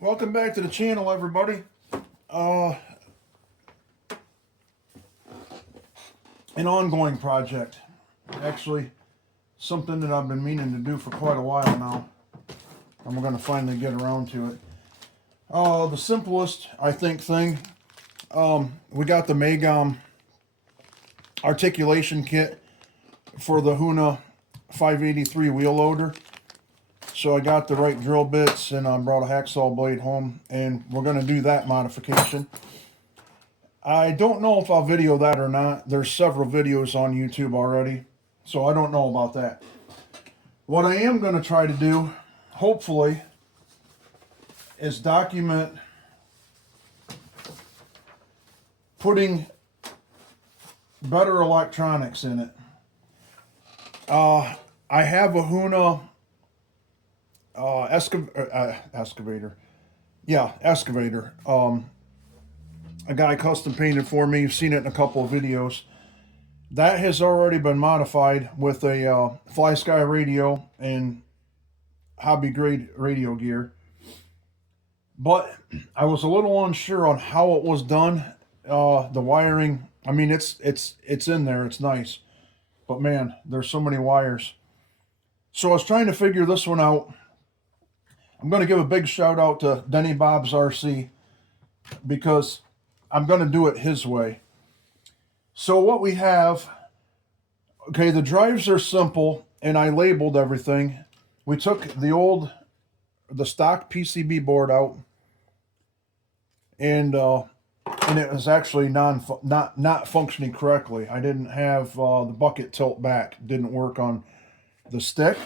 Welcome back to the channel, everybody. An ongoing project. Actually, something that I've been meaning to do for quite a while now. And we're going to finally get around to it. The simplest, I think, thing. We got the Magom articulation kit for the Huina 583 wheel loader. So I got the right drill bits and I brought a hacksaw blade home, and we're going to do that modification. I don't know if I'll video that or not. There's several videos on YouTube already, so I don't know about that. What I am going to try to do, hopefully, is document putting better electronics in it. I have a Huina excavator. Yeah, excavator. A guy custom painted for me. You've seen it in a couple of videos. That has already been modified with a Flysky radio and hobby grade radio gear. But I was a little unsure on how it was done. The wiring, I mean, it's in there. It's nice. But man, there's so many wires. So I was trying to figure this one out. I'm going to give a big shout out to Denny Bob's RC because I'm going to do it his way. So what we have, okay, the drives are simple and I labeled everything. We took the stock PCB board out and it was actually not functioning correctly. I didn't have the bucket tilt back. It didn't work on the stick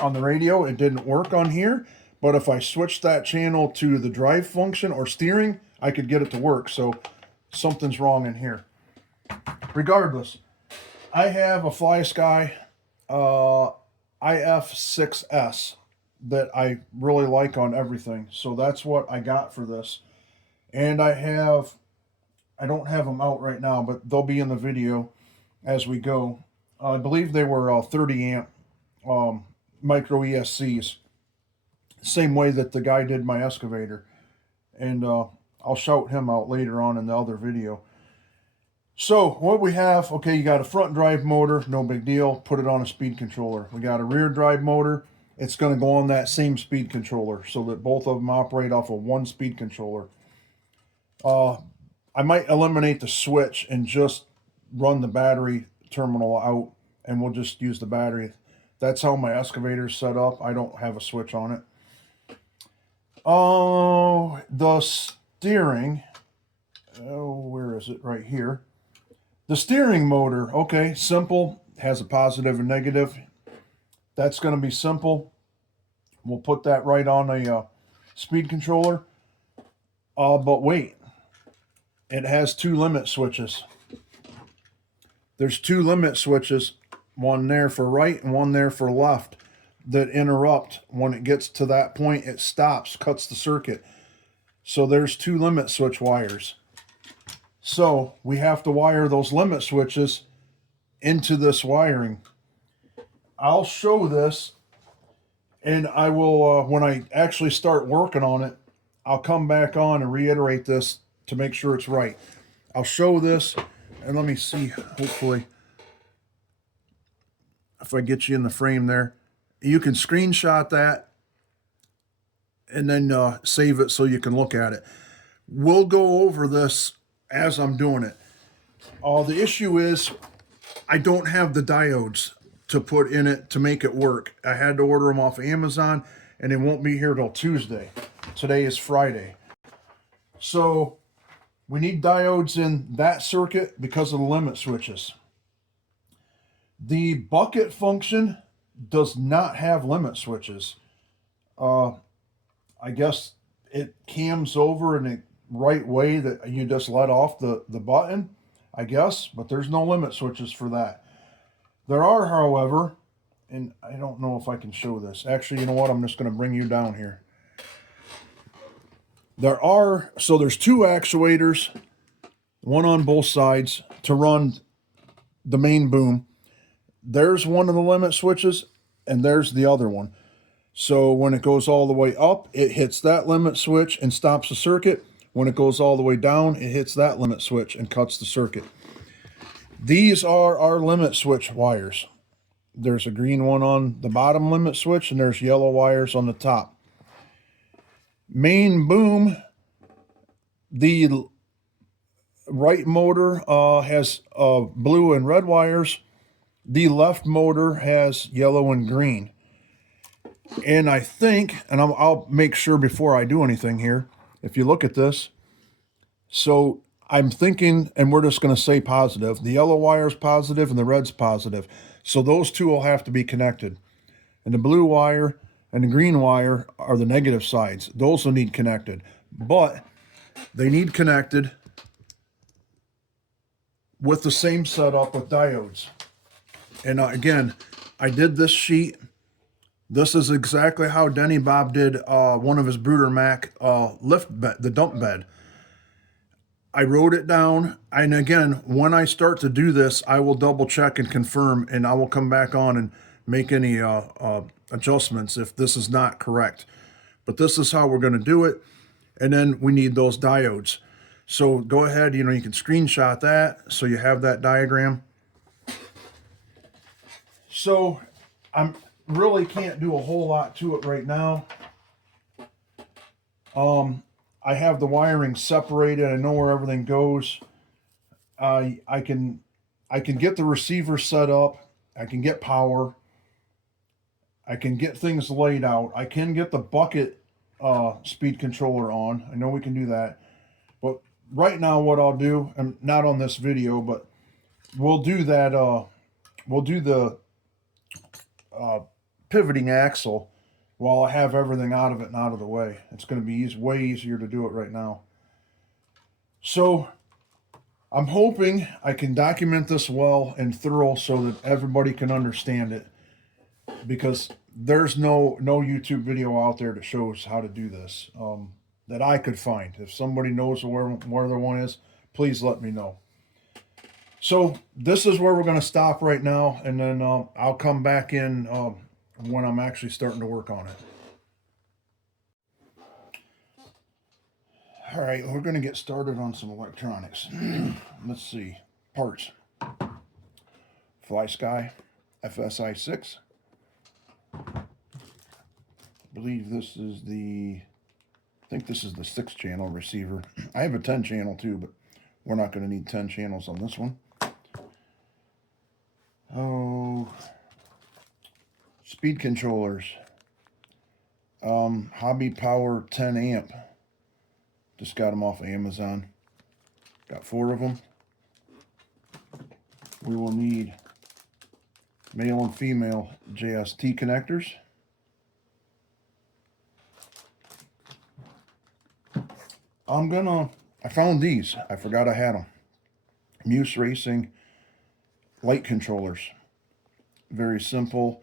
on the radio. It didn't work on here. But if I switched that channel to the drive function or steering, I could get it to work. So something's wrong in here. Regardless, I have a Flysky FS-i6s that I really like on everything. So that's what I got for this. And I don't have them out right now, but they'll be in the video as we go. I believe they were 30 amp micro ESCs. Same way that the guy did my excavator. And I'll shout him out later on in the other video. So what we have, okay, you got a front drive motor, no big deal. Put it on a speed controller. We got a rear drive motor. It's going to go on that same speed controller so that both of them operate off of one speed controller. I might eliminate the switch and just run the battery terminal out, and we'll just use the battery. That's how my excavator is set up. I don't have a switch on it. Oh, the steering. Oh, where is it? Right here. The steering motor. Okay, simple. Has a positive and negative. That's going to be simple. We'll put that right on a speed controller. But wait. It has two limit switches. There's two limit switches. One there for right and one there for left. That interrupt. When it gets to that point, it stops, cuts the circuit. So there's two limit switch wires. So we have to wire those limit switches into this wiring. I'll show this, and I will, when I actually start working on it, I'll come back on and reiterate this to make sure it's right. I'll show this, and let me see, hopefully, if I get you in the frame there. You can screenshot that and then save it so you can look at it. We'll go over this as I'm doing it. The issue is I don't have the diodes to put in it to make it work. I had to order them off of Amazon, and they won't be here till Tuesday. Today is Friday. So we need diodes in that circuit because of the limit switches. The bucket function does not have limit switches. I guess it cams over in the right way that you just let off the button, I guess, but there's no limit switches for that. There are, however, and I don't know if I can show this. Actually, you know what? I'm just going to bring you down here. So there's two actuators, one on both sides to run the main boom. There's one of the limit switches, and there's the other one. So when it goes all the way up, it hits that limit switch and stops the circuit. When it goes all the way down, it hits that limit switch and cuts the circuit. These are our limit switch wires. There's a green one on the bottom limit switch, and there's yellow wires on the top. Main boom, the right motor has blue and red wires. The left motor has yellow and green. And I think, and I'll make sure before I do anything here, if you look at this, so I'm thinking, and we're just going to say positive. The yellow wire is positive and the red's positive. So those two will have to be connected. And the blue wire and the green wire are the negative sides. Those will need connected. But they need connected with the same setup with diodes. And again, I did this sheet. This is exactly how Denny Bob did one of his Brooder Mac lift bed, the dump bed. I wrote it down, and again, when I start to do this, I will double check and confirm, and I will come back on and make any adjustments if this is not correct. But this is how we're going to do it, and then we need those diodes. So go ahead, you can screenshot that so you have that diagram. So I'm really can't do a whole lot to it right now. I have the wiring separated. I know where everything goes. I can get the receiver set up. I can get power. I can get things laid out. I can get the bucket speed controller on. I know we can do that. But right now what I'll do, and not on this video, but we'll do that. We'll do the pivoting axle while I have everything out of it and out of the way. It's going to be way easier to do it right now. So I'm hoping I can document this well and thorough so that everybody can understand it, because there's no YouTube video out there that shows how to do this that I could find. If somebody knows where the one is, please let me know. So this is where we're going to stop right now, and then I'll come back in when I'm actually starting to work on it. All right, we're going to get started on some electronics. Let's see. Parts. Flysky FS-i6s. I believe this is I think this is the 6-channel receiver. I have a 10-channel too, but we're not going to need 10 channels on this one. Oh, speed controllers. Hobby Power 10 amp. Just got them off of Amazon. Got 4 of them. We will need male and female JST connectors. I found these. I forgot I had them. Muse Racing light controllers. Very simple.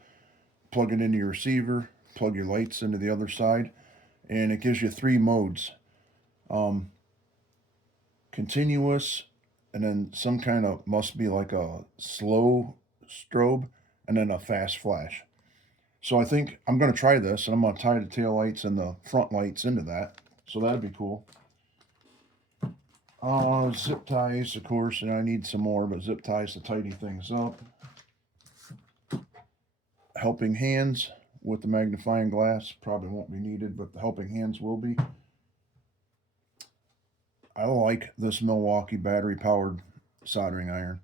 Plug it into your receiver, plug your lights into the other side, and it gives you 3 modes. Continuous, and then some kind of, must be like a slow strobe, and then a fast flash. So I think I'm going to try this, and I'm going to tie the tail lights and the front lights into that. So that'd be cool. Zip ties, of course, and I need some more, but zip ties to tidy things up. Helping hands with the magnifying glass probably won't be needed, but the helping hands will be. I like this Milwaukee battery powered soldering iron.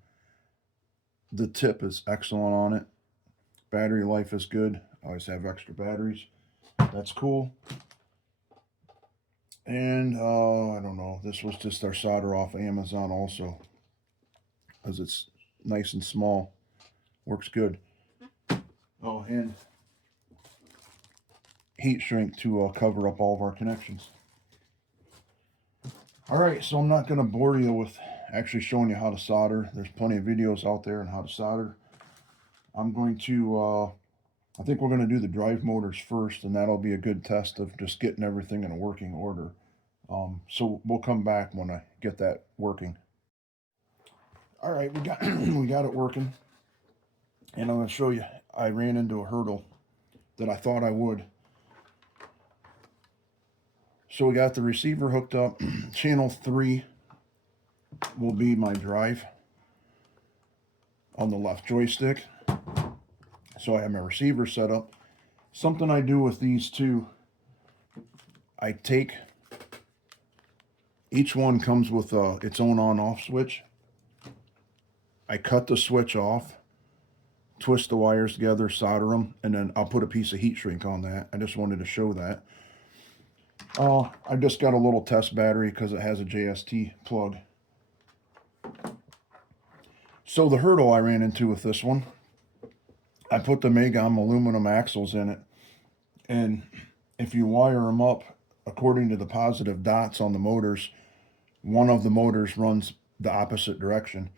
The tip is excellent on it. Battery life is good. I always have extra batteries. That's cool. And I don't know, this was just our solder off Amazon also, because it's nice and small. Works good. Oh, and heat shrink to cover up all of our connections. All right, so I'm not going to bore you with actually showing you how to solder. There's plenty of videos out there on how to solder. I'm going to, I think we're going to do the drive motors first, and that'll be a good test of just getting everything in a working order. So we'll come back when I get that working. All right, we got it working, and I'm going to show you. I ran into a hurdle that I thought I would. So we got the receiver hooked up. Channel 3 will be my drive on the left joystick. So I have my receiver set up. Something I do with these two, I take, each one comes with its own on-off switch. I cut the switch off, twist the wires together, solder them, and then I'll put a piece of heat shrink on that. I just wanted to show that. I just got a little test battery because it has a JST plug. So the hurdle I ran into with this one, I put the Megam aluminum axles in it, and if you wire them up according to the positive dots on the motors, one of the motors runs the opposite direction.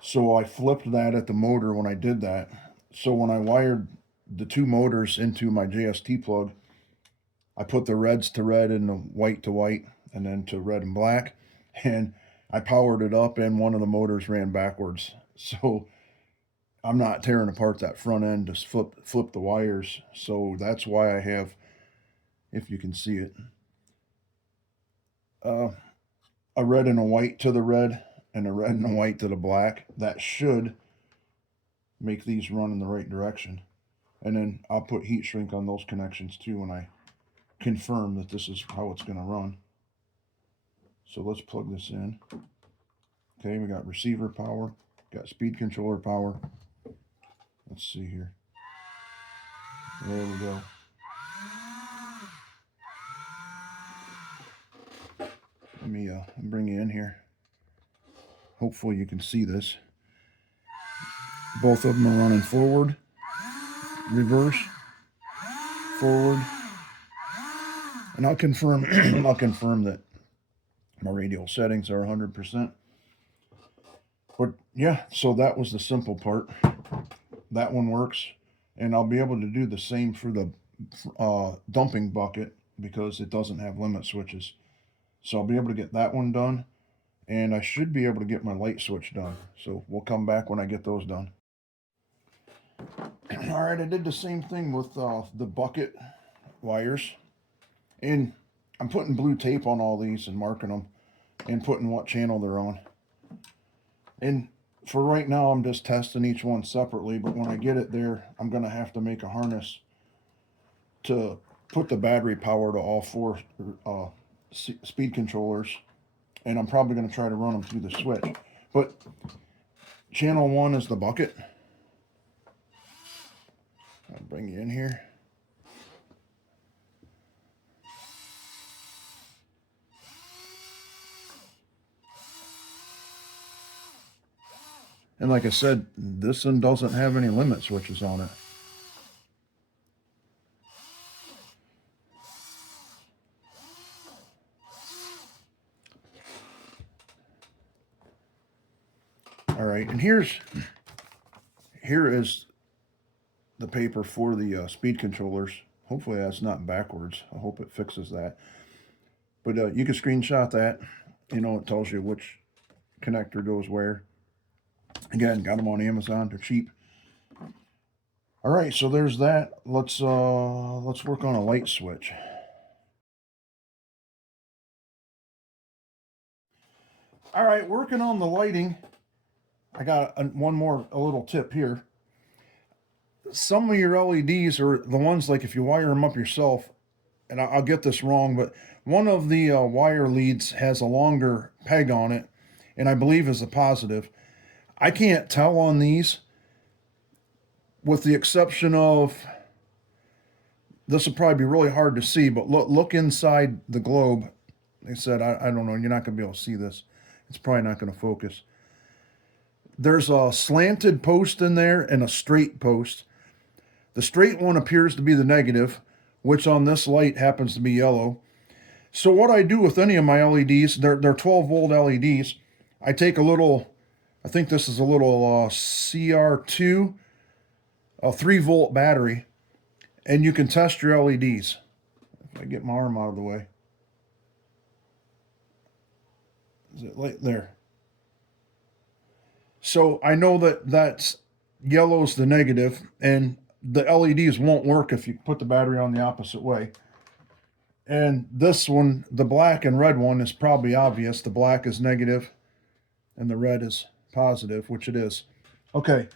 So I flipped that at the motor when I did that. So when I wired the two motors into my JST plug, I put the reds to red and the white to white, and then to red and black, and I powered it up and one of the motors ran backwards. So I'm not tearing apart that front end to flip the wires. So that's why I have, if you can see it, a red and a white to the red and a red and a white to the black. That should make these run in the right direction. And then I'll put heat shrink on those connections too when I confirm that this is how it's going to run. So let's plug this in. Okay, we got receiver power, got speed controller power. Let's see here. There we go. Let me bring you in here. Hopefully you can see this. Both of them are running forward, reverse, forward, and I'll confirm. I'll confirm that my radial settings are 100%. But yeah, so that was the simple part. That one works, and I'll be able to do the same for the dumping bucket because it doesn't have limit switches. So I'll be able to get that one done, and I should be able to get my light switch done. So we'll come back when I get those done. All right, I did the same thing with the bucket wires, and I'm putting blue tape on all these and marking them and putting what channel they're on. And for right now, I'm just testing each one separately, but when I get it there, I'm going to have to make a harness to put the battery power to all four speed controllers, and I'm probably going to try to run them through the switch. But channel 1 is the bucket. I'll bring you in here. And like I said, this one doesn't have any limit switches on it. All right, and here is the paper for the speed controllers. Hopefully that's not backwards. I hope it fixes that. But you can screenshot that. You know, it tells you which connector goes where. Again, got them on Amazon. They're cheap. All right, so there's that. Let's work on a light switch. All right, working on the lighting. I got a little tip here. Some of your LEDs are the ones like if you wire them up yourself, and I'll get this wrong, but one of the wire leads has a longer peg on it, and I believe is a positive. I can't tell on these, with the exception of, this will probably be really hard to see, but look inside the globe. They said, I don't know, you're not going to be able to see this. It's probably not going to focus. There's a slanted post in there and a straight post. The straight one appears to be the negative, which on this light happens to be yellow. So what I do with any of my LEDs, they're 12 volt LEDs. I take a little, I think this is a little CR2, a 3 volt battery, and you can test your LEDs. If I get my arm out of the way. Is it right there? So I know that that's yellow's the negative, and the LEDs won't work if you put the battery on the opposite way. And this one, the black and red one, is probably obvious. The black is negative and the red is positive, which it is. Okay,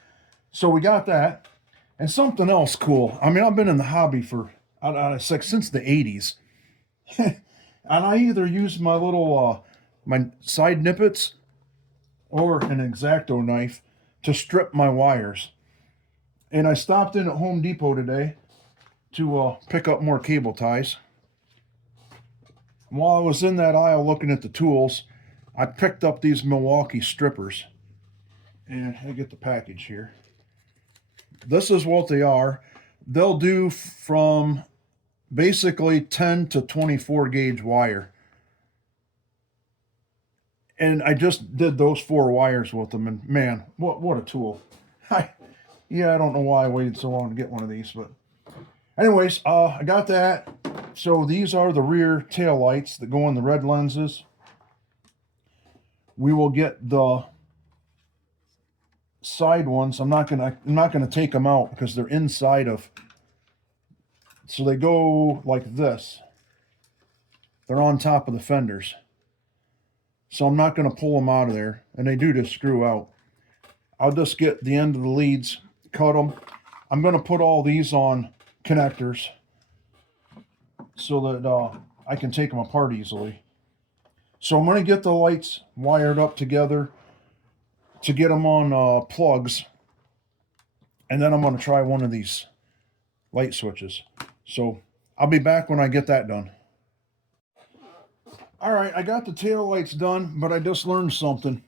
so we got that. And something else cool. I mean, I've been in the hobby for since the 80s. And I either use my little my side nippets or an X-Acto knife to strip my wires. And I stopped in at Home Depot today to pick up more cable ties. While I was in that aisle looking at the tools, I picked up these Milwaukee strippers. And I get the package here. This is what they are. They'll do from basically 10 to 24 gauge wire. And I just did those 4 wires with them, and man, what a tool. I don't know why I waited so long to get one of these, but anyways, I got that. So these are the rear tail lights that go in the red lenses. We will get the side ones. I'm not gonna take them out because they're inside of. So they go like this. They're on top of the fenders. So I'm not going to pull them out of there. And they do just screw out. I'll just get the end of the leads, cut them. I'm going to put all these on connectors so that I can take them apart easily. So I'm going to get the lights wired up together to get them on plugs. And then I'm going to try one of these light switches. So I'll be back when I get that done. All right, I got the tail lights done, but I just learned something.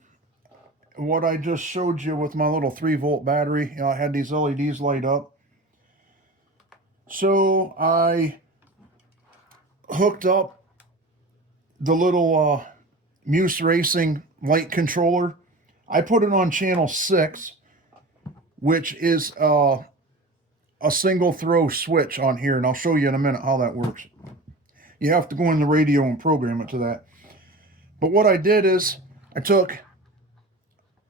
What I just showed you with my little 3-volt battery, I had these LEDs light up. So I hooked up the little Muse Racing light controller. I put it on channel 6, which is a single throw switch on here, and I'll show you in a minute how that works. You have to go in the radio and program it to that. But what I did is I took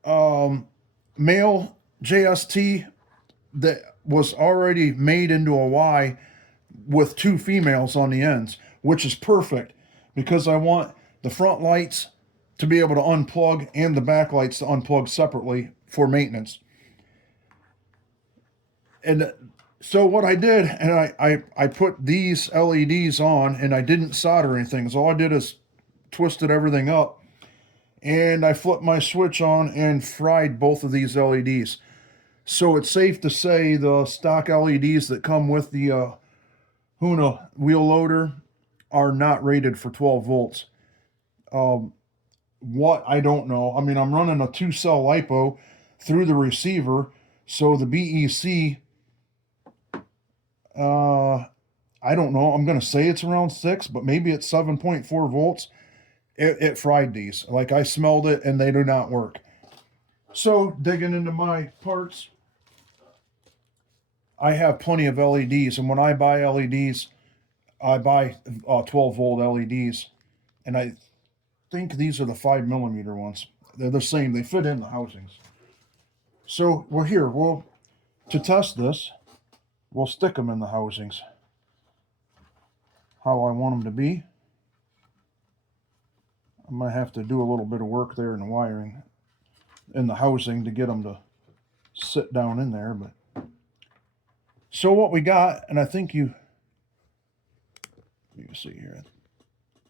male JST that was already made into a Y with 2 females on the ends, which is perfect because I want the front lights to be able to unplug and the back lights to unplug separately for maintenance. And so what I did, and I put these LEDs on, and I didn't solder anything. So all I did is twisted everything up, and I flipped my switch on and fried both of these LEDs. So it's safe to say the stock LEDs that come with the Huina wheel loader are not rated for 12 volts. What, I don't know. I mean, I'm running a 2-cell LiPo through the receiver, so the BEC, I don't know. I'm going to say it's around 6, but maybe it's 7.4 volts. It fried these. Like, I smelled it, and they do not work. So, digging into my parts, I have plenty of LEDs, and when I buy LEDs, I buy 12-volt LEDs, and I think these are the 5mm ones. They're the same. They fit in the housings. So, we're here. Well, to test this, we'll stick them in the housings how I want them to be. I might have to do a little bit of work there in the wiring in the housing to get them to sit down in there. But so what we got, and I think you see here,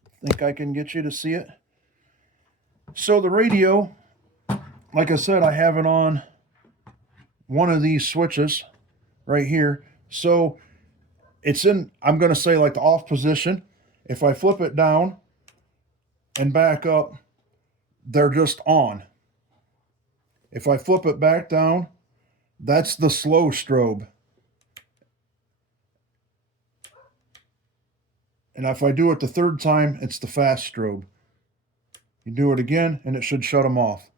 I think I can get you to see it. So the radio, like I said, I have it on one of these switches right here. So it's in, I'm going to say, like the off position. If I flip it down and back up, they're just on. If I flip it back down, that's the slow strobe. And if I do it the third time, it's the fast strobe. You do it again, and it should shut them off.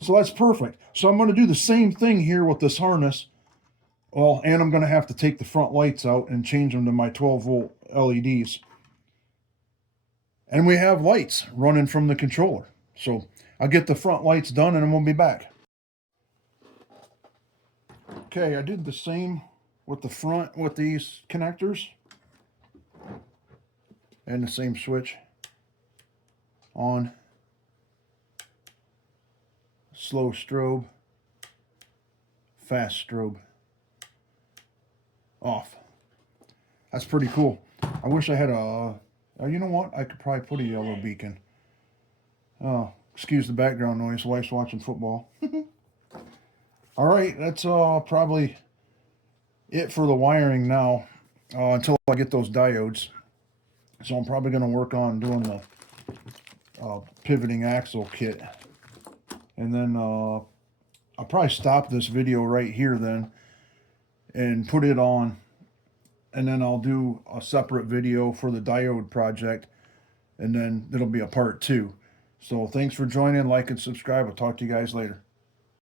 So that's perfect. So I'm going to do the same thing here with this harness. Well, and I'm going to have to take the front lights out and change them to my 12-volt LEDs. And we have lights running from the controller. So I'll get the front lights done, and then we'll be back. Okay, I did the same with the front with these connectors. And the same switch. On. Slow strobe. Fast strobe. Off. That's pretty cool. I wish I had a... you know what? I could probably put a yellow beacon. Oh, excuse the background noise. Wife's watching football. All right, that's probably it for the wiring now until I get those diodes. So I'm probably going to work on doing the pivoting axle kit. And then I'll probably stop this video right here then and put it on. And then I'll do a separate video for the diode project. And then it'll be a part 2. So thanks for joining. Like and subscribe. I'll talk to you guys later.